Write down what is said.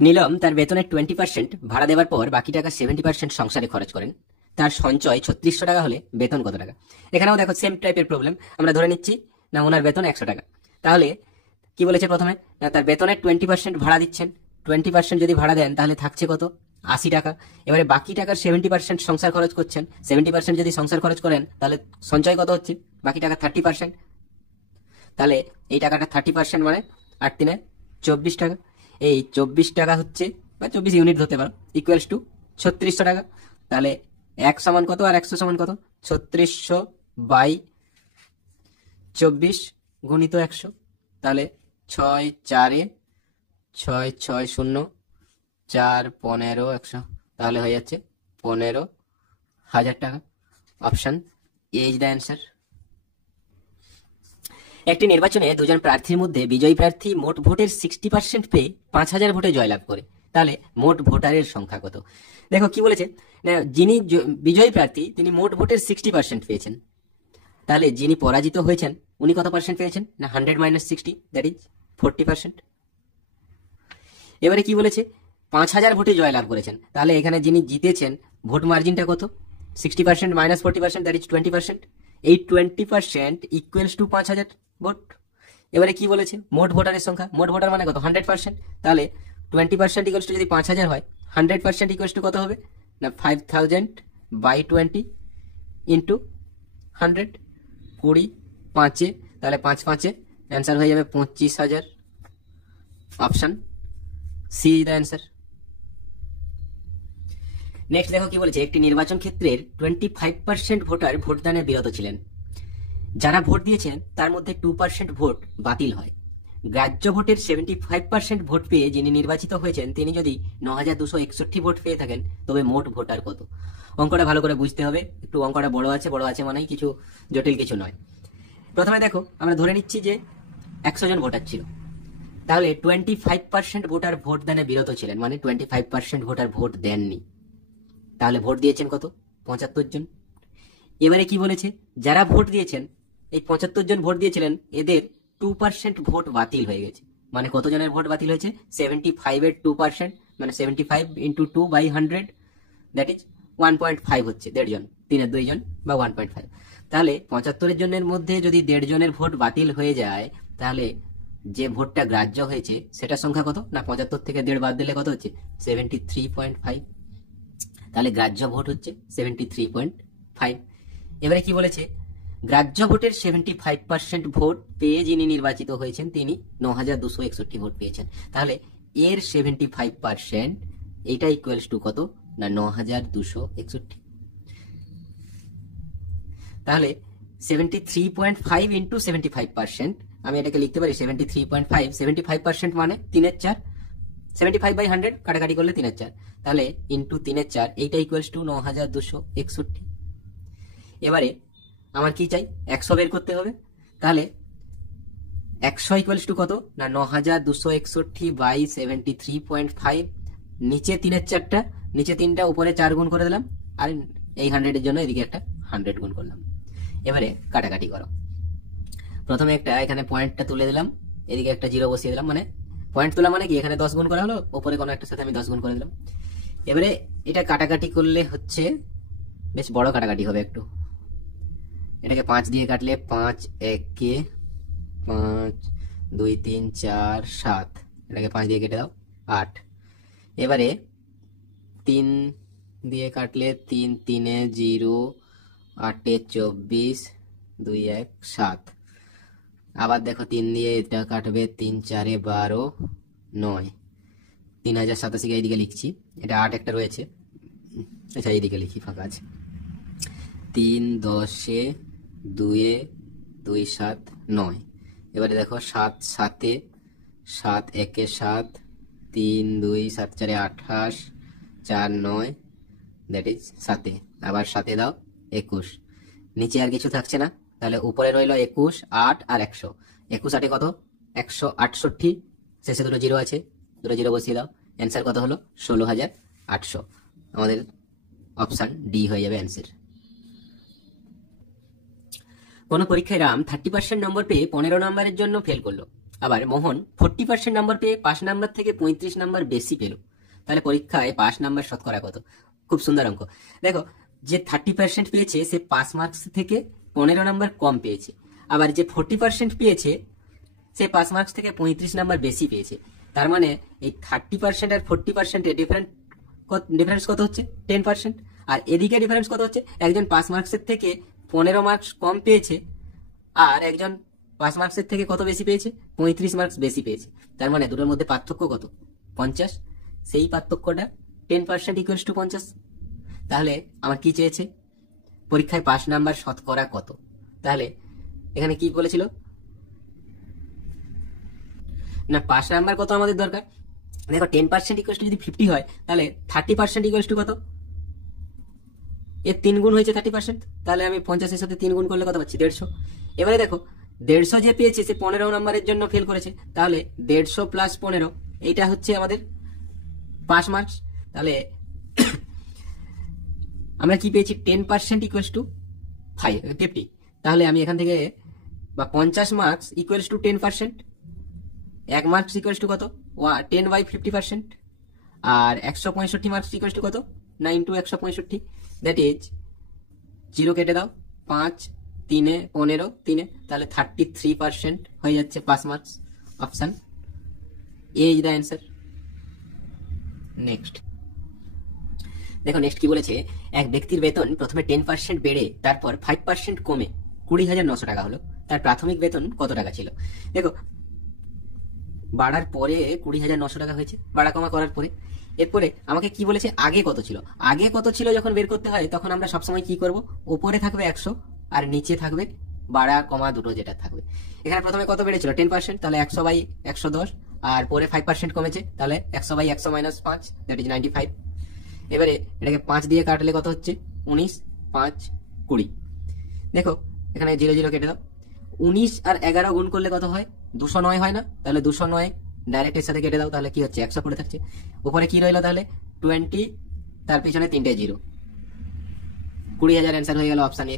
নীলম তার বেতনের 20% ভাড়া দেওয়ার পর বাকি টাকা 70% সংসারে খরচ করেন। তার সঞ্চয় 3600 টাকা হলে বেতন কত টাকা? এখানেও দেখো সেম টাইপের প্রবলেম। আমরা ধরে নিচ্ছি না ওনার বেতন 100 টাকা। তাহলে কি বলেছে প্রথমে, না তার বেতনের 20% ভাড়া দিচ্ছেন। 20% যদি ভাড়া দেন তাহলে থাকছে কত? 80 টাকা। এবারে বাকি টাকার 70% সংসার খরচ করছেন। 70% যদি সংসার খরচ করেন তাহলে সঞ্চয় কত হচ্ছে? বাকি টাকা 30%। তাহলে এই টাকাটা 30% মানে 8 × 3 = 24 টাকা। এই 24 টাকা হচ্ছে, বা 24 ইউনিট ধরতে পারো, ইকুয়ালস টু 3600 টাকা। তাহলে 1 সমান কত আর 100 সমান কত? 3600 বাই 24 গুণিত 100। তাহলে 6 4 6 6 0 4 15 100, তাহলে হয়ে যাচ্ছে 15,000 টাকা। Option A is the answer. একটি নির্বাচনে দুজন প্রার্থীর মধ্যে বিজয়ী প্রার্থী মোট ভোটের 60% পেয়ে 5000 ভোটে জয়লাভ করে। তাহলে মোট ভোটারের সংখ্যা কত? দেখো কি বলেছে, না যিনি বিজয়ী প্রার্থী তিনি মোট ভোটের 60% পেয়েছেন। তাহলে যিনি পরাজিত হয়েছেন উনি কত পার্সেন্ট পেয়েছেন? না 100 - 60, দ্যাট ইজ 40%। এবারে কি বলেছে, 5000 ভোটে জয়লাভ করেছেন। তাহলে এখানে যিনি জিতেছেন ভোট মার্জিনটা কত? 60% - 40%, দ্যাট ইজ 20%। এই 20% ইকুয়ালস টু 5000 ভোট। এবারে কি বলেছে, মোট ভোটারের সংখ্যা। মোট ভোটার মানে কত? 100%। তাহলে 20% ইকুয়ালস টু যদি 5000 হয়, 100% ইকুয়ালস টু কত হবে? না 5000 বাই 20 ইন্টু 100, 20 5-এ, তাহলে 5 5-এ অ্যান্সার হয়ে যাবে 25,000। Option C is the answer. Next দেখো কি বলেছে, একটি নির্বাচন ক্ষেত্রের 25% ভোটার ভোটদানে বিরত ছিলেন। যারা ভোট দিয়েছেন তার মধ্যে 2% ভোট বাতিল হয়। গ্রাহ্য ভোটের 75% ভোট পেয়ে যিনি নির্বাচিত হয়েছেন তিনি যদি 9261 ভোট পেয়ে থাকেন তবে মোট ভোটার কত? অঙ্কটা ভালো করে বুঝতে হবে। একটু অঙ্কটা বড় আছে, বড় আছে মানেই কিছু জটিল কিছু নয়। প্রথমে দেখো আমরা ধরে নিচ্ছি যে 100 জন ভোটার ছিল। তাহলে 25% ভোটার ভোটদানে বিরত ছিলেন, মানে 25% ভোটার ভোট দেননি। তাহলে ভোট দিয়েছেন কত? 75 জন। এবারে কি বলেছে, যারা ভোট দিয়েছেন, এই 75 জন ভোট দিয়েছিলেন, এদের 2% ভোট বাতিল হয়ে গেছে। মানে কত জনের ভোট বাতিল হয়েছে? 75-এর 2%, মানে 75 ইন্টু 2 বাই 100, দ্যাট ইজ 1.5 হচ্ছে 1.5 জন, 3-এর 2 জন বা 1.5। তাহলে 75 জনের মধ্যে যদি 1.5 জনের ভোট বাতিল হয়ে যায়, তাহলে যে ভোটটা গ্রাহ্য হয়েছে সেটার সংখ্যা কত? না 75 থেকে 1.5 বাদ দিলে কত হচ্ছে? 73.5। তাহলে গ্রাহ্য ভোট হচ্ছে 73.5। এবারে কি বলেছে, গ্রাহ্য ভোটের 75% ভোট পেয়ে যিনি নির্বাচিত হয়েছেন তিনি 9261 ভোট পেয়েছেন। তাহলে এর 75% এটা ইকুয়ালস টু কত? না 9261। তাহলে 73.5 ইন্টু 75%, আমি এটাকে লিখতে পারি 73.5। 75% মানে 3/4, 75/100 কাটাকাটি করলে 3/4, তাহলে ইন্টু 3/4, এইটা ইকুয়ালস টু 9261। এবারে আমার কি চাই? 100 বের করতে হবে। তাহলে 100 ইকুয়ালস টু কত? না 9261 বাই 73.5। নিচে 3/4টা, নিচে 3টা, উপরে 4 গুণ করে দিলাম, আর এই 100 এর জন্য এদিকে একটা 100 গুণ করলাম। এবারে কাটাকাটি করো। প্রথমে একটা এখানে পয়েন্টটা তুলে দিলাম, এদিকে একটা 0 বসিয়ে দিলাম। মানে পয়েন্ট তোলা মানে কি, এখানে 10 গুণ করা হলো, উপরে কোনো একটা সাথে আমি 10 গুণ করে দিলাম। এবারে এটা কাটাকাটি করলে হচ্ছে, বেশ বড় কাটাকাটি হবে একটু। এটাকে 5 দিয়ে কাটলে 5 1 5 2 3 4 7, এটাকে 5 দিয়ে কেটে দাও 8। এবারে 3 দিয়ে কাটলে 3 3 0, 8 24, 2 1 7। আবার দেখো 3 দিয়ে এটা কাটবে, 3 4 12 9, 3087 এইদিকে লিখছি। এটা 8 একটা রয়েছে, আচ্ছা এইদিকে লিখি, ফাঁকা আছে। 3 10 2 2 7 9। এবারে দেখো 7 7 7 1 7, 3 2 7 4 28, 4 9, দ্যাট ইজ 7। আবার 7 দাও 21। নিচে আর কিছু থাকছে না, তাহলে উপরে রইল 21, 8 আর 100। 21 8 কত? 168। শেষে দুটো 0 আছে, দুটো 0 বসিয়ে দাও। অ্যান্সার কত হলো? 16,800। আমাদের অপশন ডি হয়ে যাবে অ্যান্সার। কোন পরীক্ষায় রাম 30% নম্বর পেয়ে 15 নম্বরের জন্য ফেল করলো। আবার মোহন 40% নাম্বার পেয়ে পাস নাম্বার থেকে 35 নাম্বার বেশি পেল, তাহলে পরীক্ষায় পাস নাম্বার শতকরা কত? খুব সুন্দর অঙ্ক। দেখো, যে 30% পেয়েছে সে পাস মার্কস থেকে 15 নাম্বার কম পেয়েছে, আবার যে 40% পেয়েছে সে পাস মার্কস থেকে 35 নাম্বার বেশি পেয়েছে। তার মানে এই 30% আর 40% এর ডিফারেন্স কত হচ্ছে? 10%। আর এদিকে ডিফারেন্স কত হচ্ছে? একজন পাস মার্কসের থেকে 15 মার্কস কম পেয়েছে, আর একজন পাস মার্কসের থেকে কত বেশি পেয়েছে? 35 মার্কস বেশি পেয়েছে। তার মানে দুটোর মধ্যে পার্থক্য কত? 50। সেই পার্থক্যটা 10% ইকুয়ালস টু 50। তাহলে আমার কি চেয়েছে? পরীক্ষায় পাস নাম্বার শতকরা কত? তাহলে এখানে কি বলেছিল না, পাস নাম্বার কত আমাদের দরকার। দেখো 10% ইকুয়ালস টু যদি 50 হয়, তাহলে 30% ইকুয়ালস টু কত? এর 3 গুণ হয়েছে 30%, তাহলে আমি 50-এর সাথে 3 গুণ করলে কত পাচ্ছি? 150। এবারে দেখো 150 যে পেয়েছে সে 15 নাম্বারের জন্য ফেল করেছে, তাহলে 150 প্লাস 15 এইটা হচ্ছে আমাদের পাস মার্কস। তাহলে আমরা কি পেয়েছি? 10% ইকুয়ালস টু 50। তাহলে আমি এখান থেকে বা 50 marks equals to 10%, 1 marks equals to কত? 10/50%। আর 165 মার্কস ইকুয়ালস টু কত? 9 × 165, দ্যাট ইজ 0 কেটে দাও, 5 3 15 3, তাহলে 33% হয়ে যাচ্ছে pass marks. Option A is the answer. Next দেখো, নেক্সট কি বলেছে? এক ব্যক্তির বেতন প্রথমে 10% বেড়ে তারপর 5% কমে 20,900 টাকা হলো। তার প্রাথমিক বেতন কত টাকা ছিল? দেখো, বাড়ার পরে 20,900 টাকা হয়েছে, বাড়া কমা করার পরে। এরপরে আমাকে কি বলেছে? আগে কত ছিল। আগে কত ছিল যখন বের করতে হয়, তখন আমরা সবসময় কি করব? উপরে থাকবে 100 আর নিচে থাকবে বাড়া কমা দুটো যেটা থাকবে। এখানে প্রথমে কত বেড়েছিল? 10%, তাহলে 100/110, আর পরে 5% কমেছে, তাহলে 100/100 - 5, দ্যাট ইজ 95। এবারে এটাকে 5 দিয়ে কাটলে কত হচ্ছে? 19, 5, 20। দেখো এখানে 0 0 কেটে দাও। 19 আর 11 গুণ করলে কত হয়? 209 হয় না? তাহলে 209 ডাইরেক্ট এর সাথে কেটে দাও, তাহলে কি হচ্ছে? 100 পড়ে থাকছে। উপরে কি রইলো? তাহলে 20, তার পিছনে 3টে 0, 20,000 অ্যান্সার হয়ে গেল অপশন এ।